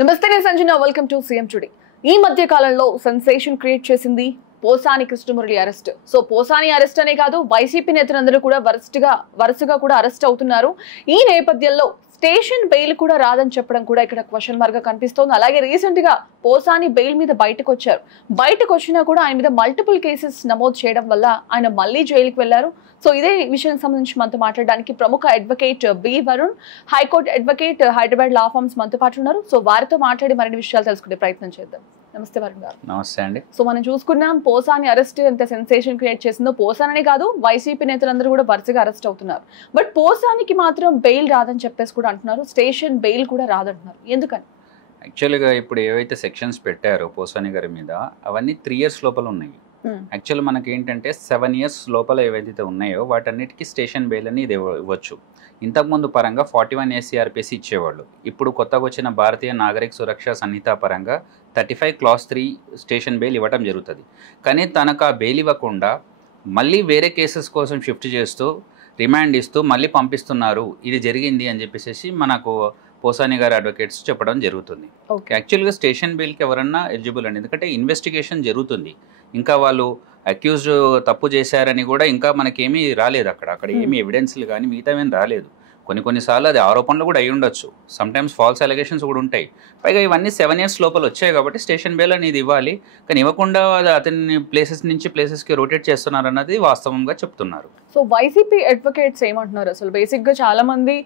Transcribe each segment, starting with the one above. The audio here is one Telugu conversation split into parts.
నమస్తే నేను Sanjana welcome to CM today. ఈ మధ్య కాలంలో సెన్సేషన్ క్రియేట్ చేసింది Posani Krishnamurali arrest. So Posani arrest అనే కాదు, వైసీపీ నేతలందరూ కూడా వరుసగా కూడా అరెస్ట్ అవుతున్నారు. ఈ నేపథ్యంలో స్టేషన్ బెయిల్ కూడా రాదని చెప్పడం కూడా ఇక్కడ క్వశ్చన్ మార్క్ గా కనిపిస్తోంది. అలాగే రీసెంట్ గా పోసాని బెయిల్ మీద బయటకు వచ్చారు. బయటకు వచ్చినా కూడా ఆయన మీద మల్టిపుల్ కేసెస్ నమోదు చేయడం వల్ల ఆయన మళ్ళీ జైలుకి వెళ్లారు. సో ఇదే విషయానికి సంబంధించి మనతో మాట్లాడడానికి ప్రముఖ advocate B Varun, high court advocate, Hyderabad law firms మనతో పాటు ఉన్నారు. సో వారితో మాట్లాడి మరిన్ని విషయాలు తెలుసుకునే ప్రయత్నం చేద్దాం. నమస్తే వరుణ్ గారు. నమస్తే అండి. సో మనం చూసుకున్నాం పోసాని అరెస్ట్ ఎంత సెన్సేషన్ క్రియేట్ చేసిందో. పోసానే కాదు, వైసీపీ నేతలందరూ కూడా వరుసగా అరెస్ట్ అవుతున్నారు. బట్ పోసానికి మాత్రం బెయిల్ రాదని చెప్పేసి కూడా అంటున్నారు. స్టేషన్ బెయిల్ కూడా రాదంటున్నారు. ఎందుకని? యాక్చువల్గా ఇప్పుడు ఏవైతే సెక్షన్స్ పెట్టారో పోసాని గారి మీద అవన్నీ 3 years లోపల ఉన్నాయి. యాక్చువల్ మనకి ఏంటంటే 7 years లోపల ఏవైతే ఉన్నాయో వాటన్నిటికీ స్టేషన్ బెయిల్ అని ఇది ఇవ్వచ్చు. ఇంతకుముందు పరంగా 41 ACRPC ఇచ్చేవాళ్ళు. ఇప్పుడు కొత్తగా వచ్చిన భారతీయ నాగరిక సురక్ష సంహిత పరంగా 35 Clause 3 స్టేషన్ బెయిల్ ఇవ్వడం జరుగుతుంది. కానీ తనకు ఆ బెయిల్ ఇవ్వకుండా మళ్ళీ వేరే కేసెస్ కోసం షిఫ్ట్ చేస్తూ రిమాండ్ ఇస్తూ మళ్ళీ పంపిస్తున్నారు. ఇది జరిగింది అని చెప్పేసి మనకు పోసాని గారి అడ్వకేట్స్ చెప్పడం జరుగుతుంది. యాక్చువల్గా స్టేషన్ బెయిల్కి ఎవరన్నా ఎలిజిబుల్ అండి, ఎందుకంటే ఇన్వెస్టిగేషన్ జరుగుతుంది. ఇంకా వాళ్ళు అక్యూజ్డ్ తప్పు చేశారని కూడా ఇంకా మనకేమీ రాలేదు. అక్కడ ఏమీ ఎవిడెన్స్లు కానీ మిగతా ఏమీ రాలేదు. కొన్నిసార్లు అది ఆరోపణలు కూడా అయి ఉండొచ్చు. సమ్టైమ్స్ ఫాల్స్ అలిగేషన్స్ కూడా ఉంటాయి. పైగా ఇవన్నీ 7 years లోపల వచ్చాయి కాబట్టి స్టేషన్ బెయిల్ అనేది ఇవ్వాలి. కానీ ఇవ్వకుండా అతన్ని ప్లేసెస్ నుంచి ప్లేసెస్కి రొటేట్ చేస్తున్నారు అన్నది వాస్తవంగా చెప్తున్నారు. సో వైసీపీ అడ్వకేట్స్ ఏమంటున్నారు? అసలు బేసిక్గా చాలా మంది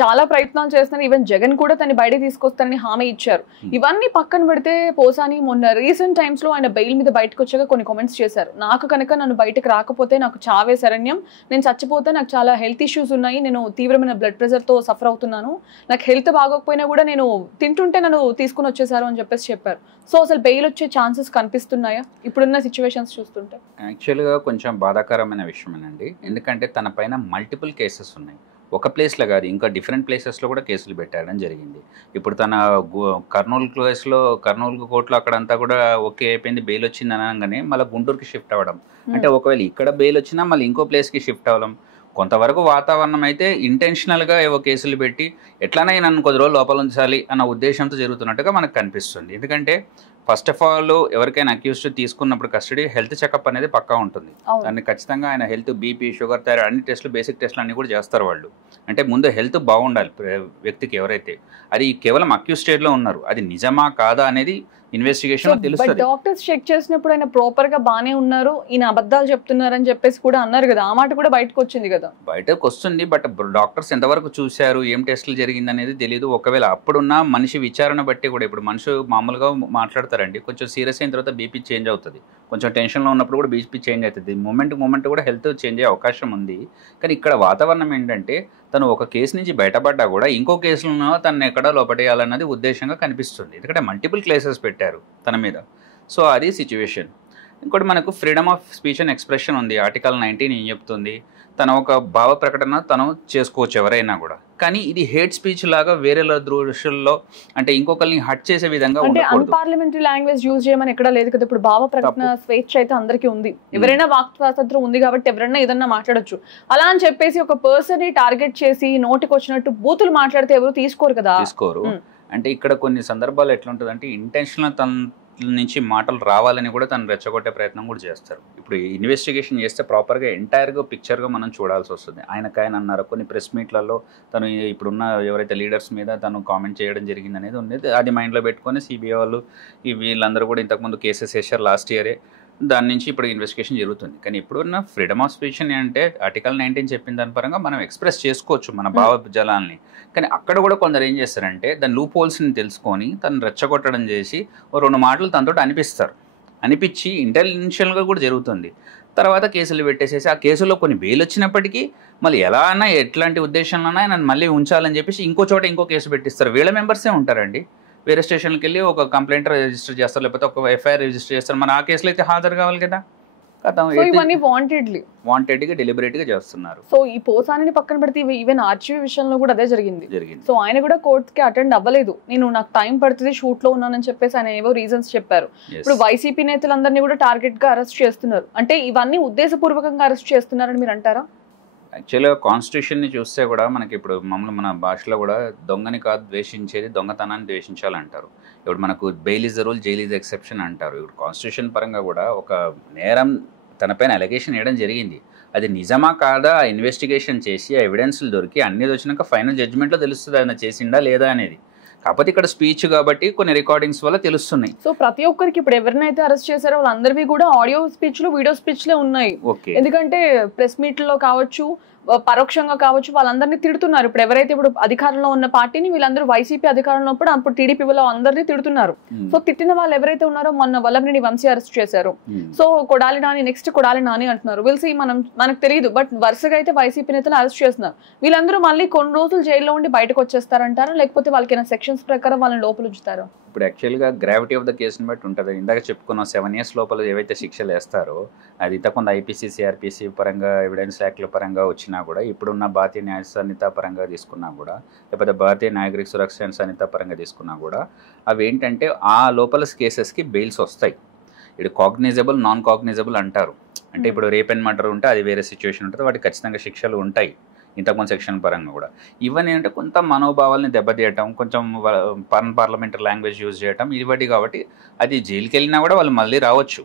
చాలా ప్రయత్నాలు చేస్తున్నారు. ఈవెన్ జగన్ కూడా తను బయటకు తీసుకొస్తారని హామీ ఇచ్చారు. ఇవన్నీ పక్కన పెడితే పోసాని మొన్న రీసెంట్ టైమ్స్లో ఆయన బెయిల్ మీద బయటకు వచ్చాక కొన్ని కామెంట్స్ చేశారు. నాకు కనుక నన్ను బయటకు రాకపోతే నాకు చావే శరణ్యం, నేను చచ్చిపోతే నాకు చాలా హెల్త్ ఇష్యూస్ ఉన్నాయి, నేను తీవ్రమైన బ్లడ్ ప్రెషర్తో సఫర్ అవుతున్నాను, నాకు హెల్త్ బాగోకపోయినా కూడా నేను తింటుంటే నన్ను తీసుకుని వచ్చేసారు అని చెప్పేసి చెప్పారు. సో అసలు బెయిల్ వచ్చే ఛాన్సెస్ కనిపిస్తున్నాయా ఇప్పుడున్న సిచ్యువేషన్స్ చూస్తుంటే? యాక్చువల్గా కొంచెం బాధాకరమైన విషయమేనండి. ఎందుకంటే తన పైన మల్టిపుల్ కేసెస్ ఉన్నాయి. ఒక ప్లేస్లో కాదు, ఇంకా డిఫరెంట్ ప్లేసెస్లో కూడా కేసులు పెట్టడం జరిగింది. ఇప్పుడు తన కర్నూలు కేసులో కర్నూలు కోర్టులో అక్కడంతా కూడా ఓకే అయిపోయింది, బెయిల్ వచ్చింది అనగానే మళ్ళీ గుంటూరుకి షిఫ్ట్ అవ్వడం. అంటే ఒకవేళ ఇక్కడ బెయిల్ వచ్చినా మళ్ళీ ఇంకో ప్లేస్కి షిఫ్ట్ అవ్వడం. కొంతవరకు వాతావరణం అయితే ఇంటెన్షనల్గా ఏవో కేసులు పెట్టి ఎట్లనైనా నన్ను కొద్ది రోజులు లోపల ఉంచాలి అన్న ఉద్దేశంతో జరుగుతున్నట్టుగా మనకు కనిపిస్తుంది. ఎందుకంటే ఫస్ట్ ఆఫ్ ఆల్ ఎవరికైనా అక్యూజ్డ్ తీసుకున్నప్పుడు కస్టడీ హెల్త్ చెకప్ అనేది పక్కా ఉంటుంది. దాన్ని ఖచ్చితంగా ఆయన హెల్త్ బీపీ, షుగర్, థైరాయిడ్ అన్ని టెస్టులు, బేసిక్ టెస్టులు అన్నీ కూడా చేస్తారు వాళ్ళు. అంటే ముందు హెల్త్ బాగుండాలి వ్యక్తికి. ఎవరైతే అది కేవలం అక్యూజ్ స్టేజ్లో ఉన్నారు, అది నిజమా కాదా అనేది ఇన్వెస్టిగేషన్ తెలుస్తుంది. డాక్టర్స్ చెక్ చేసినప్పుడు ఆయన ప్రాపర్ గా బానే ఉన్నారు, ఈయన అబద్ధాలు చెప్తున్నారని చెప్పేసి కూడా అన్నారు కదా, ఆ మాట కూడా బయటకు వచ్చింది కదా. బయటకు వస్తుంది. బట్ డాక్టర్స్ ఎంతవరకు చూశారు, ఏం టెస్టులు జరిగింది అనేది తెలియదు. ఒకవేళ అప్పుడున్న మనిషి విచారణ బట్టి కూడా, ఇప్పుడు మనిషి మామూలుగా మాట్లాడతారండి, కొంచెం సీరియస్ అయిన తర్వాత బీపీ చేంజ్ అవుతుంది, కొంచెం టెన్షన్లో ఉన్నప్పుడు కూడా బీపీ చేంజ్ అవుతుంది, మూమెంట్ కూడా హెల్త్ చేంజ్ అయ్యే అవకాశం ఉంది. కానీ ఇక్కడ వాతావరణం ఏంటంటే తను ఒక కేసు నుంచి బయటపడ్డా కూడా ఇంకో కేసులను తను ఎక్కడో లోపడేయాలన్నది ఉద్దేశంగా కనిపిస్తుంది. ఎందుకంటే మల్టిపుల్ కేసెస్ పెట్టారు తన మీద. సో అది సిచ్యువేషన్. ఇంకోటి మనకు freedom of speech and expression ఉంది. ఆర్టికల్ 19 ఏం చెప్తుంది? తన ఒక భావ ప్రకటన తను చేసుకోవచ్చు ఎవరైనా కూడా. కానీ ఇది హేట్ స్పీచ్ లాగా వేరే దృశ్యాల్లో అంటే ఇంకొకరిని హట్ చేసే విధంగా అన్పార్లమెంటరీ లాంగ్వేజ్ యూజ్ చేయమని ఎక్కడ లేదు కదా. ఇప్పుడు భావ ప్రకటన స్వేచ్ఛ అయితే అందరికీ ఉంది, ఎవరైనా వాక్ స్వాతంత్రం ఉంది కాబట్టి ఎవరైనా ఏదన్నా మాట్లాడొచ్చు. అలా అని చెప్పేసి ఒక పర్సన్ ని టార్గెట్ చేసి నోటికి వచ్చినట్టు బూతులు మాట్లాడితే ఎవరు తీసుకోరు కదా. తీసుకోరు. అంటే ఇక్కడ కొన్ని సందర్భాలు ఎట్లుంటుంది అంటే ఇంటెన్షనల్ తన నుంచి మాటలు రావాలని కూడా తను రెచ్చగొట్టే ప్రయత్నం కూడా చేస్తారు. ఇప్పుడు ఇన్వెస్టిగేషన్ చేస్తే ప్రాపర్గా ఎంటైర్గా పిక్చర్గా మనం చూడాల్సి వస్తుంది. ఆయనకాయన అన్నారు కొన్ని ప్రెస్ మీట్లలో తను ఇప్పుడున్న ఎవరైతే లీడర్స్ మీద తను కామెంట్ చేయడం జరిగింది అనేది ఉండేది. అది మైండ్లో పెట్టుకొని సిబిఐ వాళ్ళు వీళ్ళందరూ కూడా ఇంతకుముందు కేసెస్ వేశారు లాస్ట్ ఇయరే. దాని నుంచి ఇప్పుడు ఇన్వెస్టిగేషన్ జరుగుతుంది. కానీ ఇప్పుడున్న ఫ్రీడమ్ ఆఫ్ స్పీచ్ అంటే ఆర్టికల్ 19 చెప్పిన దాని పరంగా మనం ఎక్స్ప్రెస్ చేసుకోవచ్చు మన భావజాలాన్ని. కానీ అక్కడ కూడా కొందరు ఏం చేస్తారంటే దాని లూప్ హోల్స్ని తెలుసుకొని తను రెచ్చగొట్టడం చేసి 2 మాటలు తనతో అనిపించి ఇంటెన్షనల్గా కూడా జరుగుతుంది. తర్వాత కేసులు పెట్టేసేసి ఆ కేసులో కొన్ని బెయిల్ వచ్చినప్పటికీ మళ్ళీ ఎలా అన్నా ఎట్లాంటి ఉద్దేశంలోనా నన్ను మళ్ళీ ఉంచాలని చెప్పేసి ఇంకో చోట ఇంకో కేసు పెట్టిస్తారు. వీళ్ళ మెంబర్సే ఉంటారండి. వేరే స్టేషన్కి వెళ్ళి ఒక కంప్లైంట్ రిజిస్టర్ చేస్తారు, లేకపోతే ఒక ఎఫ్ఐఆర్ రిజిస్టర్ చేస్తారు. మన ఆ కేసులో అయితే హాజరు కావాలి కదా. వాంటెడ్గా డెలిబరేట్గా చేస్తున్నారు. సో ఈ పోసాని పక్కన పెడితే ఈవెన్ ఆర్చీవీ విషయంలో కూడా అదే జరిగింది. సో ఆయన కూడా కోర్టుకి అటెండ్ అవ్వలేదు. నాకు టైం పడుతుంది, షూట్ లో ఉన్నానని చెప్పేసి ఆయన ఏవో రీజన్స్ చెప్పారు. ఇప్పుడు వైసీపీ నేతలందరినీ కూడా టార్గెట్ గా అరెస్ట్ చేస్తున్నారు. అంటే ఇవన్నీ ఉద్దేశపూర్వకంగా అరెస్ట్ చేస్తున్నారని మీరు అంటారా? యాక్చువల్గా కాన్స్టిట్యూషన్ని చూస్తే కూడా మనకి ఇప్పుడు మామూలు మన భాషలో కూడా దొంగని కాదు ద్వేషించేది దొంగతనాన్ని ద్వేషించాలంటారు. ఇప్పుడు మనకు bail is the rule, jail is exception అంటారు. ఇప్పుడు కాన్స్టిట్యూషన్ పరంగా కూడా ఒక నేరం తనపైన అలిగేషన్ వేయడం జరిగింది, అది నిజమా కాదా ఇన్వెస్టిగేషన్ చేసి ఎవిడెన్స్లు దొరికి అన్నీ వచ్చినాక ఫైనల్ జడ్జిమెంట్లో తెలుస్తుంది ఆయన చేసిండా లేదా అనేది. కాకపోతే ఇక్కడ స్పీచ్ కాబట్టి కొన్ని రికార్డింగ్స్ వల్ల తెలుస్తున్నాయి. సో ప్రతి ఒక్కరికి ఇప్పుడు ఎవరినైతే అరెస్ట్ చేశారో వాళ్ళందరివి కూడా ఆడియో స్పీచ్లు, వీడియో స్పీచ్లే ఉన్నాయి. ఓకే, ఎందుకంటే ప్రెస్ మీట్లో కావచ్చు, పరోక్షంగా కావచ్చు, వాళ్ళందరినీ తిడుతున్నారు. ఇప్పుడు ఎవరైతే ఇప్పుడు అధికారంలో ఉన్న పార్టీని వీళ్ళందరూ వైసీపీ అధికారంలో ఉన్నప్పుడు అప్పుడు టీడీపీ వాళ్ళు అందరినీ తిడుతున్నారు. సో తిట్టిన వాళ్ళు ఎవరైతే ఉన్నారో మొన్న వల్లభనేని వంశీ అరెస్ట్ చేశారు. సో కొడాలి నాని, నెక్స్ట్ కొడాలి నాని అంటున్నారు. వీల్సి మనకు తెలియదు, బట్ వరుసగా అయితే వైసీపీ నేతలు అరెస్ట్ చేస్తున్నారు. వీళ్ళందరూ మళ్ళీ కొన్ని రోజులు జైల్లో ఉండి బయటకు వచ్చేస్తారంటారా, లేకపోతే వాళ్ళకి సెక్షన్స్ ప్రకారం వాళ్ళని లోపల ఉంచుతారు? ఇప్పుడు యాక్చువల్గా గ్రావిటీ ఆఫ్ ద కేసుని బట్టి ఉంటుంది. ఇందాక చెప్పుకున్న 7 years లోపల ఏవైతే శిక్షలు వేస్తారో అది ఇంతకుముందు ఐపీసీ, సిఆర్పీసీ పరంగా, ఎవిడెన్స్ యాక్ట్ల పరంగా వచ్చినా కూడా, ఇప్పుడున్న భారతీయ న్యాయ సంహిత పరంగా తీసుకున్నా కూడా, లేకపోతే భారతీయ నాగరిక సురక్షణ సంహిత పరంగా తీసుకున్నా కూడా, అవి ఏంటంటే ఆ లోపల కేసెస్కి బెయిల్స్ వస్తాయి. ఇప్పుడు కాగ్నిజబుల్, నాన్ కాగ్నిజబుల్ అంటారు. అంటే ఇప్పుడు రేప్ అండ్ మర్డర్ ఉంటే అది వేరే సిచ్యువేషన్ ఉంటుంది, వాటికి ఖచ్చితంగా శిక్షలు ఉంటాయి ఇంతకుముందు సెక్షన్ పరంగా కూడా. ఇవన్నీ ఏంటంటే కొంత మనోభావాల్ని దెబ్బతీయటం, కొంచెం పార్లమెంటరీ లాంగ్వేజ్ యూజ్ చేయటం ఇవన్నీ, కాబట్టి అది జైలుకి వెళ్ళినా కూడా వాళ్ళు మళ్ళీ రావచ్చు.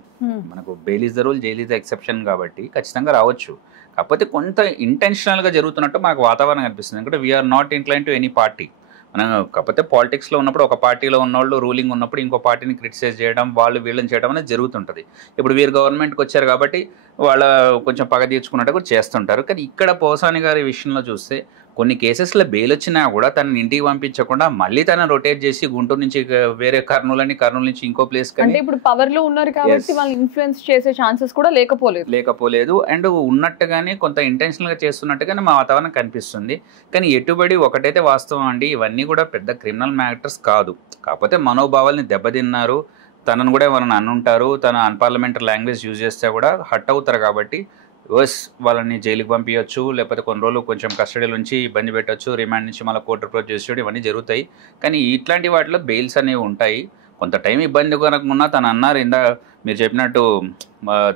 మనకు bail is the rule, jail is the exception కాబట్టి ఖచ్చితంగా రావచ్చు. కాకపోతే కొంత ఇంటెన్షనల్గా జరుగుతున్నట్టు మాకు వాతావరణం కనిపిస్తుంది. ఎందుకంటే we are not incline to any party. మనం కాకపోతే పాలిటిక్స్లో ఉన్నప్పుడు ఒక పార్టీలో ఉన్నవాళ్ళు రూలింగ్ ఉన్నప్పుడు ఇంకో పార్టీని క్రిటిసైజ్ చేయడం, వాళ్ళు వీళ్ళని చేయడం అనేది జరుగుతుంటుంది. ఇప్పుడు వీరు గవర్నమెంట్కి వచ్చారు కాబట్టి వాళ్ళ కొంచెం పగ తీర్చుకున్నట్టు కూడా చేస్తుంటారు. కానీ ఇక్కడ పోసాని గారి విషయంలో చూస్తే కొన్ని కేసెస్లో బెయిల్ వచ్చినా కూడా తనని ఇంటికి పంపించకుండా మళ్ళీ తనని రొటేట్ చేసి గుంటూరు నుంచి వేరే కర్నూలు నుంచి ఇంకో ప్లేస్, అంటే ఇప్పుడు పవర్ లో ఉన్నారు కాబట్టి వాళ్ళు ఇన్ఫ్లుయెన్స్ చేసే ఛాన్సెస్ కూడా లేకపోలేదు. అండ్ ఉన్నట్టుగానే కొంత ఇంటెన్షనల్ గా చేస్తున్నట్టుగానే మా వాతావరణం కనిపిస్తుంది. కానీ ఎటుబడి ఒకటైతే వాస్తవం అండి, ఇవన్నీ కూడా పెద్ద క్రిమినల్ మ్యాటర్స్ కాదు. కాకపోతే మనోభావాల్ని దెబ్బతిన్నారు, తనను కూడా ఎవరైనా అనుంటారు, తన అన్పార్లమెంటరీ లాంగ్వేజ్ యూజ్ చేస్తే కూడా హట్ అవుతారు. కాబట్టి వాళ్ళని జైలుకి పంపించవచ్చు, లేకపోతే కొన్ని రోజులు కొంచెం కస్టడీలో నుంచి ఇబ్బంది పెట్టచ్చు, రిమాండ్ నుంచి మళ్ళీ కోర్టు అప్రోచ్ చేసేవాడు, ఇవన్నీ జరుగుతాయి. కానీ ఇట్లాంటి వాటిలో బెయిల్స్ అనేవి ఉంటాయి. కొంత టైం ఇబ్బంది కనుకున్నా తను అన్నారు ఇందా మీరు చెప్పినట్టు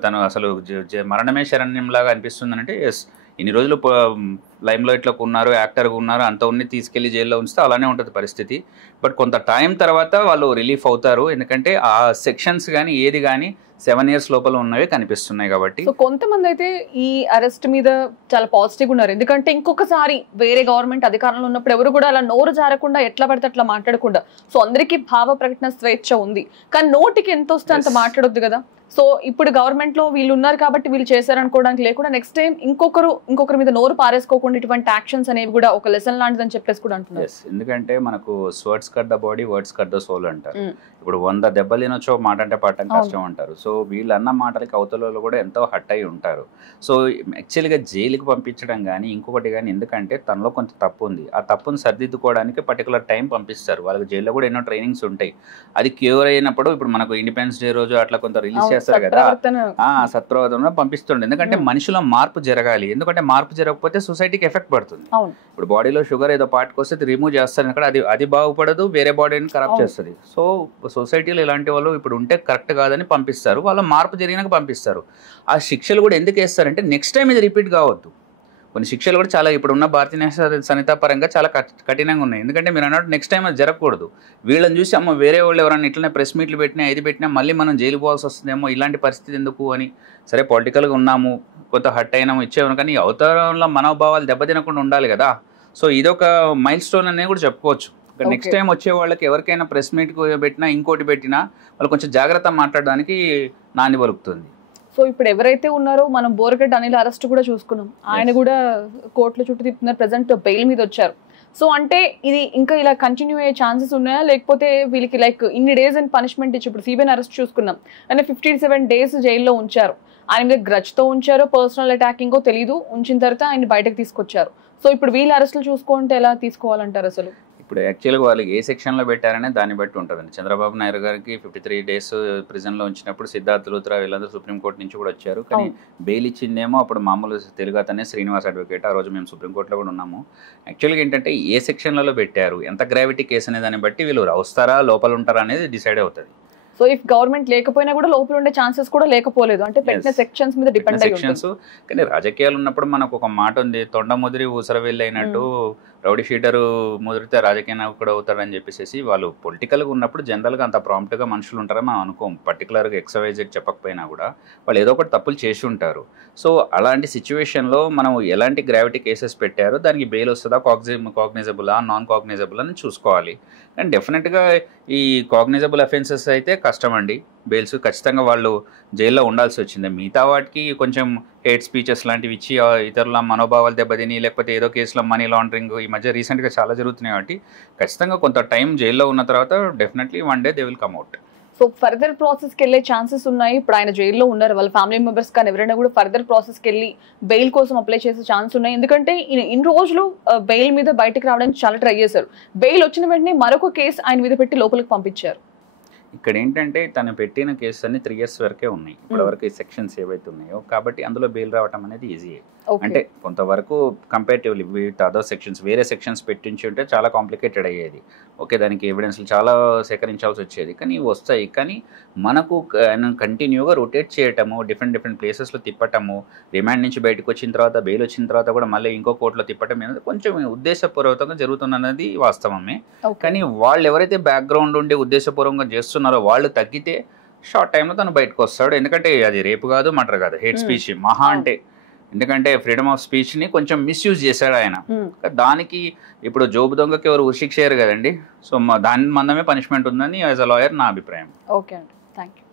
తను అసలు మరణమే శరణ్యంలాగా అనిపిస్తుంది అంటే, ఎస్ ఇన్ని రోజులు లైమ్లో ఇట్లా ఉన్నారు, యాక్టర్గా ఉన్నారు, అంత ఉన్ని తీసుకెళ్లి జైల్లో ఉంచితే అలానే ఉంటుంది పరిస్థితి. బట్ కొంత టైం తర్వాత వాళ్ళు రిలీఫ్ అవుతారు, ఎందుకంటే ఆ సెక్షన్స్ కానీ ఏది కానీ 7 years లోపల ఉన్నవే కనిపిస్తున్నాయి కాబట్టి. సో కొంతమంది అయితే ఈ అరెస్ట్ మీద చాలా పాజిటివ్ ఉన్నారు, ఎందుకంటే ఇంకొకసారి వేరే గవర్నమెంట్ అధికారంలో ఉన్నప్పుడు ఎవరు కూడా అలా నోరు జారకుండా ఎట్లా పడితే అట్లా మాట్లాడకుండా, సో అందరికీ భావ ప్రకటన స్వేచ్ఛ ఉంది, కానీ నోటికి ఎంత వస్తే అంత మాట్లాడొద్దు కదా. సో ఇప్పుడు గవర్నమెంట్ లో వీళ్ళు ఉన్నారు కాబట్టి వీళ్ళు చేశారనుకోవడానికి లేకుండా నెక్స్ట్ టైం ఇంకొకరి మీద నోరు పారేసుకోకుండా ఇటువంటి యాక్షన్స్ అనేవి కూడా ఒక లెసన్ లాంటిదని చెప్పేసి కూడా అంటున్నారు. ఎందుకంటే మనకు swords cut the body, words cut the soul అంటారు. ఇప్పుడు 100 దెబ్బలు తినొచ్చో మాట అంటే పట్టడం కష్టం అంటారు. సో వీళ్ళు అన్న మాటలకి అవతలలో కూడా ఎంతో హట్ అయి ఉంటారు. సో యాక్చువల్గా జైలుకి పంపించడం కానీ ఇంకొకటి కానీ, ఎందుకంటే తనలో కొంత తప్పు ఉంది, ఆ తప్పును సర్దిద్దుకోవడానికి పర్టికులర్ టైం పంపిస్తారు. వాళ్ళకి జైల్లో కూడా ఎన్నో ట్రైనింగ్స్ ఉంటాయి. అది క్యూర్ అయినప్పుడు ఇప్పుడు మనకు ఇండిపెండెన్స్ డే రోజు అట్లా కొంత రిలీజ్ చేస్తారు కదా, సత్ప్రవర్తన పంపిస్తుండే. ఎందుకంటే మనిషిలో మార్పు జరగాలి, ఎందుకంటే మార్పు జరగకపోతే సొసైటీకి ఎఫెక్ట్ పడుతుంది. ఇప్పుడు బాడీలో షుగర్ ఏదో పార్ట్కి వస్తే రిమూవ్ చేస్తారు, ఎందుకంటే అది బాగుపడదు, వేరే బాడీని కరప్ట్ చేస్తుంది. సో సొసైటీలో ఇలాంటి వాళ్ళు ఇప్పుడు ఉంటే కరెక్ట్ కాదని పంపిస్తారు, వాళ్ళ మార్పు జరిగినాక పంపిస్తారు. ఆ శిక్షలు కూడా ఎందుకు వేస్తారంటే నెక్స్ట్ టైం ఇది రిపీట్ కావద్దు. కొన్ని శిక్షలు కూడా చాలా ఇప్పుడున్న భారతీయ న్యాయ సంహిత పరంగా చాలా కఠినంగా ఉన్నాయి. ఎందుకంటే మీరు అన్నట్టు నెక్స్ట్ టైం అది జరగకూడదు. వీళ్ళని చూసి అమ్మ వేరే వాళ్ళు ఎవరైనా ఇట్లనే ప్రెస్ మీట్లు పెట్టినా ఇది పెట్టినా మళ్ళీ మనం జైలు పోవాల్సి వస్తుందేమో, ఇలాంటి పరిస్థితి ఎందుకు అని. సరే పొలిటికల్గా ఉన్నాము, కొంత హట్ అయినాము, ఇచ్చేవాము, కానీ అవతారంలో మనోభావాలు దెబ్బతినకుండా ఉండాలి కదా. సో ఇదొక మైల్ స్టోన్ అనేది కూడా చెప్పుకోవచ్చు. నెక్స్ట్ టైం వచ్చే వాళ్ళకి ఎవరికైనా ప్రెస్ మీట్ పెట్టినా ఇంకోటి పెట్టినా వాళ్ళు కొంచెం జాగ్రత్త మాట్లాడడానికి నాంది పలుకుతుంది. సో ఇప్పుడు ఎవరైతే ఉన్నారో మనం బోరగడ్డ అనిల్ అరెస్ట్ కూడా చూసుకున్నాం, ఆయన కూడా కోర్టుల చుట్టూ తిప్పుతున్నారు, ప్రెసెంట్ బెయిల్ మీద వచ్చారు. సో అంటే ఇది ఇంకా ఇలా కంటిన్యూ అయ్యే ఛాన్సెస్ ఉన్నాయా, లేకపోతే వీళ్ళకి లైక్ ఇన్ని డేస్ అండ్ పనిష్మెంట్ ఇచ్చి, ఇప్పుడు సిబిఐని అరెస్ట్ చూసుకున్నాం అంటే 57 days జైల్లో ఉంచారు, ఆయన మీద గ్రజ్తో ఉంచారో పర్సనల్ అటాకింగో తెలీదు, ఉంచిన తర్వాత ఆయన బయటకు తీసుకొచ్చారు. సో ఇప్పుడు వీళ్ళ అరెస్టులు చూసుకుంటే ఎలా తీసుకోవాలంటారు అసలు? ఇప్పుడు యాక్చువల్గా వాళ్ళకి ఏ సెక్షన్లో పెట్టారనే దాన్ని బట్టి ఉంటుందండి. చంద్రబాబు నాయుడు గారికి 53 days ప్రిజన్లో ఉంచినప్పుడు సిద్ధార్థ లూత్రా వీళ్ళందరూ సుప్రీంకోర్టు నుంచి కూడా వచ్చారు. కానీ బెయిల్ ఇచ్చిందేమో అప్పుడు మామూలు తెలుగు అతనే శ్రీనివాస్ అడ్వకేట్. ఆ రోజు మేము సుప్రీంకోర్టులో కూడా ఉన్నాము. యాక్చువల్గా ఏంటంటే ఏ సెక్షన్లలో పెట్టారు, ఎంత గ్రావిటీ కేసు అనే దాన్ని బట్టి వీళ్ళు వస్తారా లోపల ఉంటారా అనేది డిసైడ్ అవుతుంది. సో ఇఫ్ గవర్నమెంట్ లేకపోయినా కూడా లోపల ఉండే ఛాన్సెస్ కూడా లేకపోలేదు, అంటే పెట్టిన సెక్షన్స్ మీద డిపెండ్ అయ్యి సెక్షన్స్. కానీ రాజకీయాలు ఉన్నప్పుడు మనకు ఒక మాట ఉంది, తొండ ముదిరి ఊసర వెళ్ళైనట్టు రౌడీ షీటరు ముదిరితే రాజకీయ నాయకుడు అవుతాడని చెప్పేసి. వాళ్ళు పొలిటికల్గా ఉన్నప్పుడు జనరల్గా అంత ప్రాంప్ట్గా మనుషులు ఉంటారని మనం అనుకోం. పర్టికులర్గా ఎక్సర్వైజెడ్ చెప్పకపోయినా కూడా వాళ్ళు ఏదో ఒకటి తప్పులు చేసి ఉంటారు. సో అలాంటి సిచ్యువేషన్లో మనం ఎలాంటి గ్రావిటీ కేసెస్ పెట్టారో దానికి బెయిల్ వస్తుందా, కాగ్నిజబులా, నాన్ కాగ్నిజబుల్ అని చూసుకోవాలి. అండ్ డెఫినెట్గా ఈ కాగ్నిజబుల్ అఫెన్సెస్ అయితే కష్టం అండి, బెయిల్స్ ఖచ్చితంగా వాళ్ళు జైల్లో ఉండాల్సి వచ్చింది. మిగతా వాటికి కొంచెం హేట్ స్పీచెస్ లాంటివి ఇచ్చి ఇతరుల మనోభావాలు దెబ్బతిని, లేకపోతే ఏదో కేసులో మనీ లాండరింగ్ ఈ మధ్య రీసెంట్గా చాలా జరుగుతున్నాయి కాబట్టి ఖచ్చితంగా కొంత టైం జైల్లో ఉన్న తర్వాత definitely one day they will come out. So further ప్రాసెస్కి వెళ్ళే ఛాన్సెస్ ఉన్నాయి. ఇప్పుడు ఆయన జైల్లో ఉన్నారు, వాళ్ళ ఫ్యామిలీ మెంబర్స్ కానీ ఎవరైనా కూడా ఫర్దర్ ప్రాసెస్కి వెళ్ళి బెయిల్ కోసం అప్లై చేసే ఛాన్స్ ఉన్నాయి. ఎందుకంటే ఇన్ని రోజులు బెయిల్ మీద బయటకు రావడానికి చాలా ట్రై చేశారు. బెయిల్ వచ్చిన వెంటనే మరొక కేసు ఆయన మీద పెట్టి లోపలికి పంపించారు. ఇక్కడ ఏంటంటే తను పెట్టిన కేసు అన్ని 3 years వరకే ఉన్నాయి ఇప్పటివరకు, ఈ సెక్షన్స్ ఏవైతే ఉన్నాయో. కాబట్టి అందులో బెయిల్ రావడం అనేది ఈజీ. అంటే కొంతవరకు కంపేరిటివ్లీ విత్ అదర్ సెక్షన్స్, వేరే సెక్షన్స్ పెట్టించి ఉంటే చాలా కాంప్లికేటెడ్ అయ్యేది. ఓకే, దానికి ఎవిడెన్స్లు చాలా సేకరించాల్సి వచ్చేది. కానీ ఇవి వస్తాయి. కానీ మనకు కంటిన్యూగా రొటేట్ చేయటము, డిఫరెంట్ ప్లేసెస్లో తిప్పటము, రిమాండ్ నుంచి బయటకు వచ్చిన తర్వాత బెయిల్ వచ్చిన తర్వాత కూడా మళ్ళీ ఇంకో కోర్టులో తిప్పటం అనేది కొంచెం ఉద్దేశపూర్వకంగా జరుగుతున్నది వాస్తవమే. కానీ వాళ్ళు ఎవరైతే బ్యాక్గ్రౌండ్ ఉండి ఉద్దేశపూర్వకంగా చేస్తున్నారో వాళ్ళు తగ్గితే షార్ట్ టైంలో తను బయటకు వస్తాడు. ఎందుకంటే అది రేపు కాదు, మర్డర్ కాదు, హేట్ స్పీచ్ మహా అంటే. ఎందుకంటే ఫ్రీడమ్ ఆఫ్ స్పీచ్ని కొంచెం మిస్యూజ్ చేశాడు ఆయన. దానికి ఇప్పుడు జోబు దొంగకి ఎవరు ఉరిశిక్ష చేయరు కదండి. సో దాని మందమే పనిష్మెంట్ ఉందని యాజ్ అ లాయర్ నా అభిప్రాయం. ఓకే అండి, థ్యాంక్ యూ.